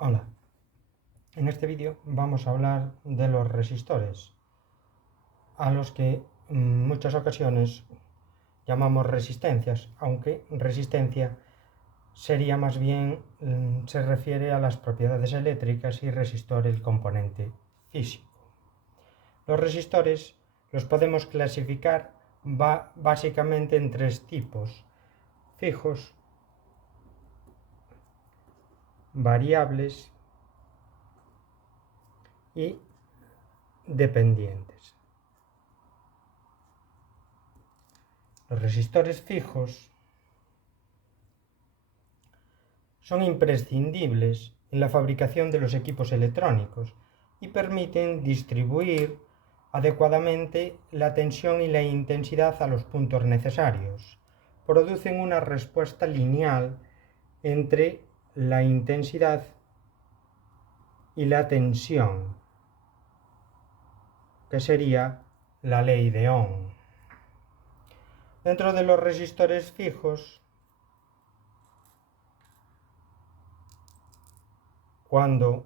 Hola, en este vídeo vamos a hablar de los resistores, a los que en muchas ocasiones llamamos resistencias, aunque resistencia sería más bien, se refiere a las propiedades eléctricas y resistor el componente físico. Los resistores los podemos clasificar básicamente en tres tipos: fijos, variables y dependientes. Los resistores fijos son imprescindibles en la fabricación de los equipos electrónicos y permiten distribuir adecuadamente la tensión y la intensidad a los puntos necesarios. Producen una respuesta lineal entre la intensidad y la tensión, que sería la ley de Ohm. Dentro de los resistores fijos, cuando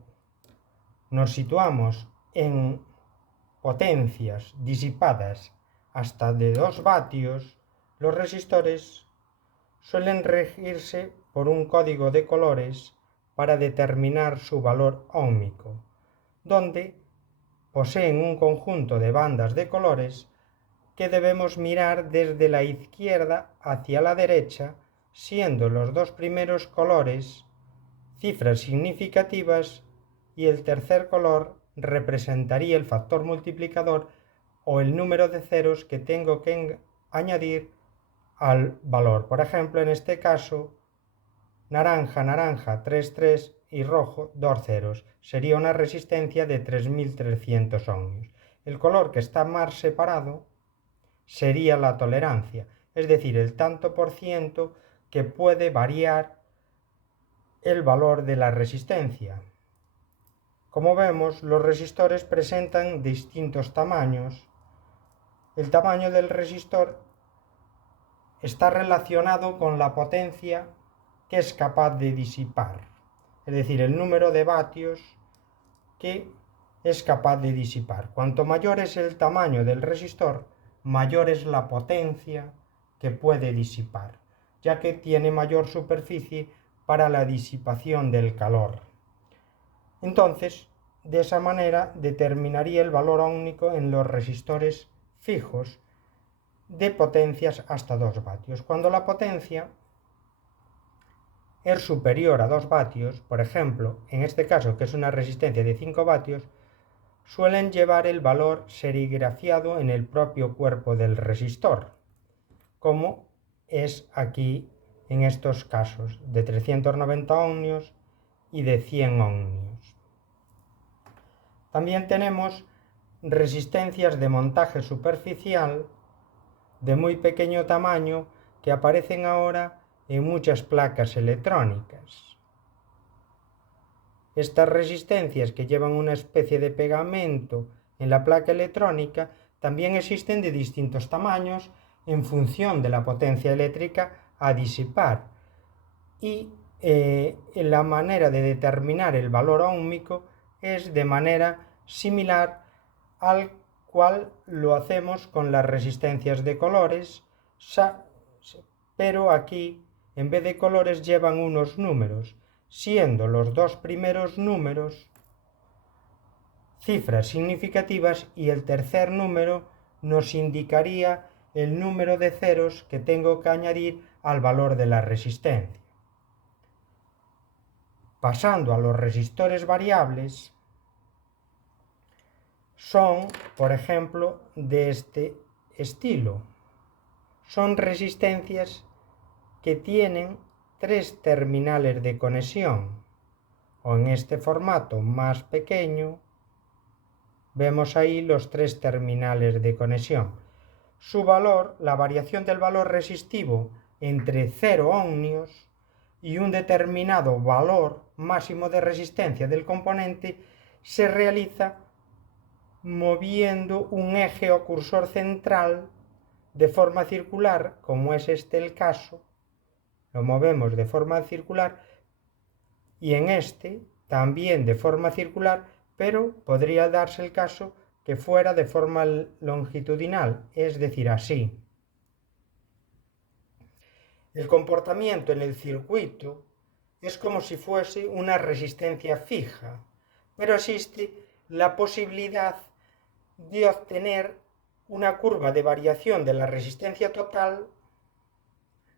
nos situamos en potencias disipadas hasta de 2 vatios, los resistores suelen regirse por un código de colores para determinar su valor óhmico, donde poseen un conjunto de bandas de colores que debemos mirar desde la izquierda hacia la derecha, siendo los dos primeros colores cifras significativas y el tercer color representaría el factor multiplicador o el número de ceros que tengo que añadir al valor. Por ejemplo, en este caso, naranja, 3 y rojo, 2 ceros. Sería una resistencia de 3300 ohmios. El color que está más separado sería la tolerancia, es decir, el tanto por ciento que puede variar el valor de la resistencia. Como vemos, los resistores presentan distintos tamaños. El tamaño del resistor está relacionado con la potencia que es capaz de disipar, es decir, el número de vatios que es capaz de disipar. Cuanto mayor es el tamaño del resistor, mayor es la potencia que puede disipar, ya que tiene mayor superficie para la disipación del calor. Entonces, de esa manera determinaría el valor óhmico en los resistores fijos de potencias hasta 2 vatios. Cuando la potencia es superior a 2 vatios, por ejemplo, en este caso que es una resistencia de 5 vatios, suelen llevar el valor serigrafiado en el propio cuerpo del resistor, como es aquí en estos casos de 390 ohmios y de 100 ohmios. También tenemos resistencias de montaje superficial de muy pequeño tamaño que aparecen ahora en muchas placas electrónicas. Estas resistencias, que llevan una especie de pegamento en la placa electrónica, también existen de distintos tamaños en función de la potencia eléctrica a disipar, y la manera de determinar el valor óhmico es de manera similar al cual lo hacemos con las resistencias de colores, pero aquí en vez de colores llevan unos números, siendo los dos primeros números cifras significativas y el tercer número nos indicaría el número de ceros que tengo que añadir al valor de la resistencia. Pasando a los resistores variables, son, por ejemplo, de este estilo. Son resistencias que tienen 3 terminales de conexión, o en este formato más pequeño, vemos ahí los 3 terminales de conexión. Su valor, la variación del valor resistivo entre 0 ohmios y un determinado valor máximo de resistencia del componente, se realiza moviendo un eje o cursor central de forma circular, como es este el caso. Lo movemos de forma circular y en este también de forma circular, pero podría darse el caso que fuera de forma longitudinal, es decir, así. El comportamiento en el circuito es como si fuese una resistencia fija, pero existe la posibilidad de obtener una curva de variación de la resistencia total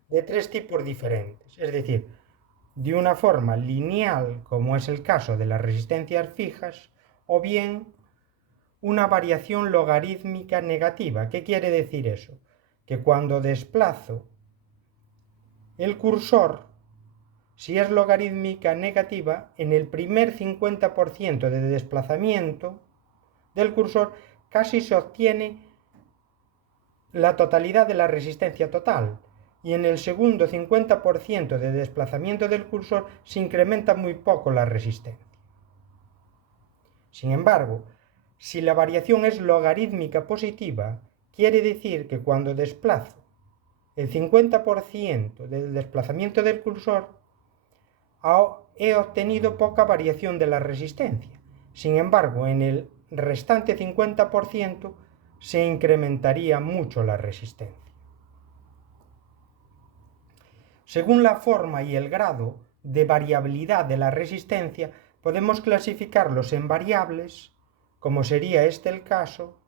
de tres tipos diferentes, es decir, de una forma lineal, como es el caso de las resistencias fijas, o bien una variación logarítmica negativa. ¿Qué quiere decir eso? Que cuando desplazo el cursor, si es logarítmica negativa, en el primer 50% de desplazamiento del cursor casi se obtiene la totalidad de la resistencia total, y en el segundo 50% de desplazamiento del cursor se incrementa muy poco la resistencia. Sin embargo, si la variación es logarítmica positiva, quiere decir que cuando desplazo el 50% del desplazamiento del cursor, he obtenido poca variación de la resistencia. Sin embargo, en el restante 50% se incrementaría mucho la resistencia. Según la forma y el grado de variabilidad de la resistencia, podemos clasificarlos en variables, como sería este el caso,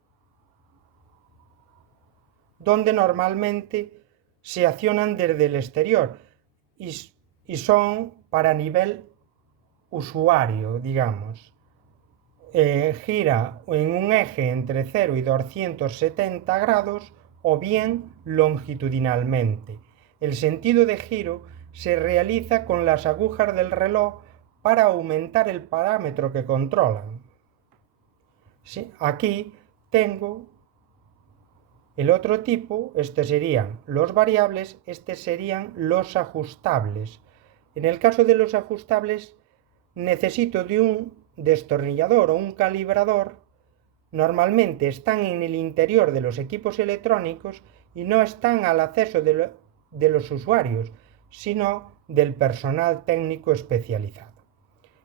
donde normalmente se accionan desde el exterior y son para nivel usuario, digamos. Gira en un eje entre 0 y 270 grados o bien longitudinalmente. El sentido de giro se realiza con las agujas del reloj para aumentar el parámetro que controlan. ¿Sí? Aquí tengo el otro tipo, estos serían los variables, estos serían los ajustables. En el caso de los ajustables necesito de un destornillador o un calibrador. Normalmente están en el interior de los equipos electrónicos y no están al acceso de los usuarios, sino del personal técnico especializado.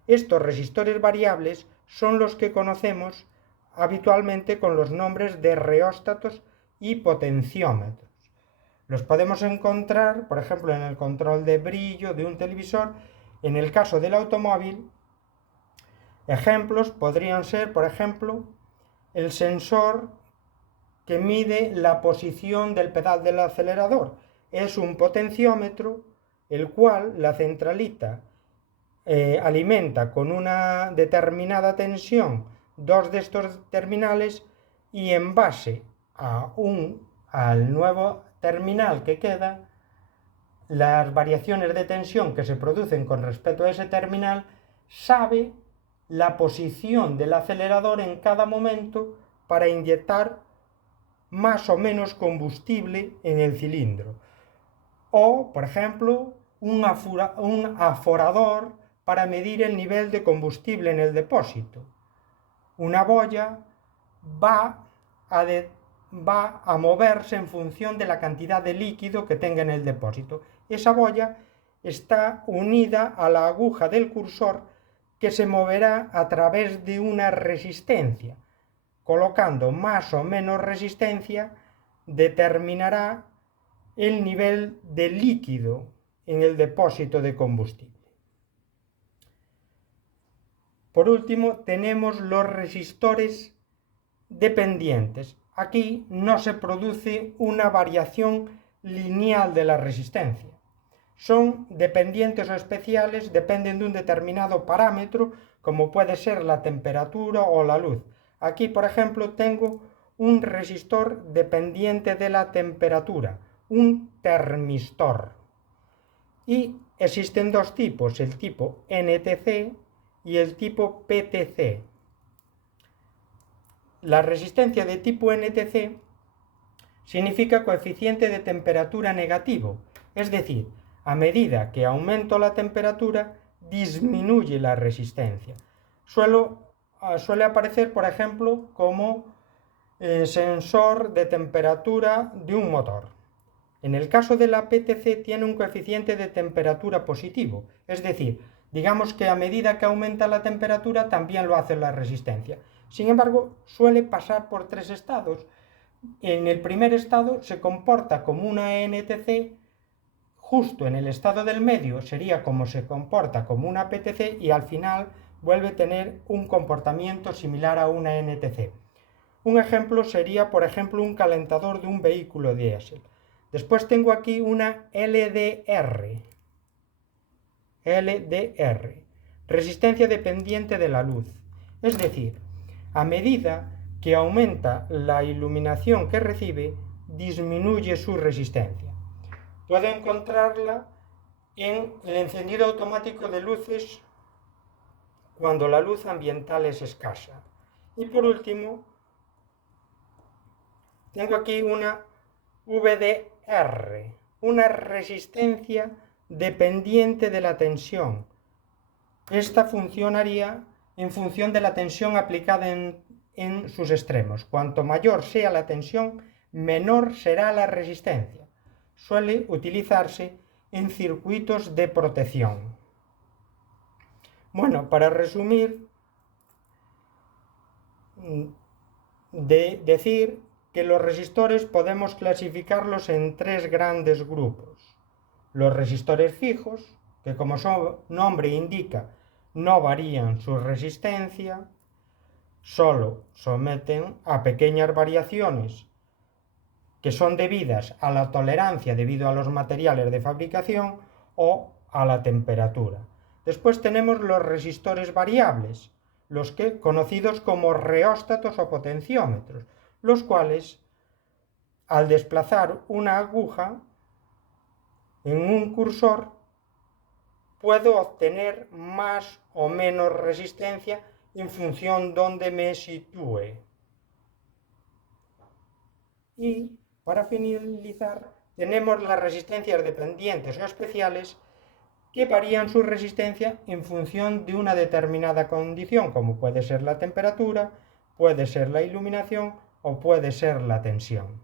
Estos resistores variables son los que conocemos habitualmente con los nombres de reóstatos y potenciómetros. Los podemos encontrar, por ejemplo, en el control de brillo de un televisor. En el caso del automóvil, ejemplos podrían ser, por ejemplo, el sensor que mide la posición del pedal del acelerador. Es un potenciómetro el cual la centralita alimenta con una determinada tensión dos de estos terminales y en base al nuevo terminal que queda, las variaciones de tensión que se producen con respecto a ese terminal sabe la posición del acelerador en cada momento para inyectar más o menos combustible en el cilindro. O, por ejemplo, un aforador para medir el nivel de combustible en el depósito. Una boya va a moverse en función de la cantidad de líquido que tenga en el depósito. Esa boya está unida a la aguja del cursor que se moverá a través de una resistencia. Colocando más o menos resistencia determinará el nivel de líquido en el depósito de combustible. Por último, tenemos los resistores dependientes. Aquí no se produce una variación lineal de la resistencia. Son dependientes o especiales, dependen de un determinado parámetro, como puede ser la temperatura o la luz. Aquí, por ejemplo, tengo un resistor dependiente de la temperatura, un termistor. Y existen dos tipos, el tipo NTC y el tipo PTC. La resistencia de tipo NTC significa coeficiente de temperatura negativo, es decir, a medida que aumento la temperatura, disminuye la resistencia. Suele aparecer, por ejemplo, como sensor de temperatura de un motor. En el caso de la PTC tiene un coeficiente de temperatura positivo, es decir, Digamos que a medida que aumenta la temperatura también lo hace la resistencia. Sin embargo, suele pasar por tres estados. En el primer estado se comporta como una NTC, justo en el estado del medio sería como se comporta como una PTC y al final vuelve a tener un comportamiento similar a una NTC. Un ejemplo sería, por ejemplo, un calentador de un vehículo diésel. Después tengo aquí una LDR, resistencia dependiente de la luz. Es decir, a medida que aumenta la iluminación que recibe, disminuye su resistencia. Puedo encontrarla en el encendido automático de luces cuando la luz ambiental es escasa. Y por último, tengo aquí una VDR, una resistencia dependiente de la tensión. Esta funcionaría en función de la tensión aplicada en sus extremos. Cuanto mayor sea la tensión, menor será la resistencia. Suele utilizarse en circuitos de protección. Bueno, para resumir, decir que los resistores podemos clasificarlos en tres grandes grupos. Los resistores fijos, que como su nombre indica, no varían su resistencia, solo someten a pequeñas variaciones que son debidas a la tolerancia debido a los materiales de fabricación o a la temperatura. Después tenemos los resistores variables, los que conocidos como reóstatos o potenciómetros, los cuales al desplazar una aguja en un cursor puedo obtener más o menos resistencia en función donde me sitúe. Y para finalizar, tenemos las resistencias dependientes o especiales que varían su resistencia en función de una determinada condición, como puede ser la temperatura, puede ser la iluminación o puede ser la tensión.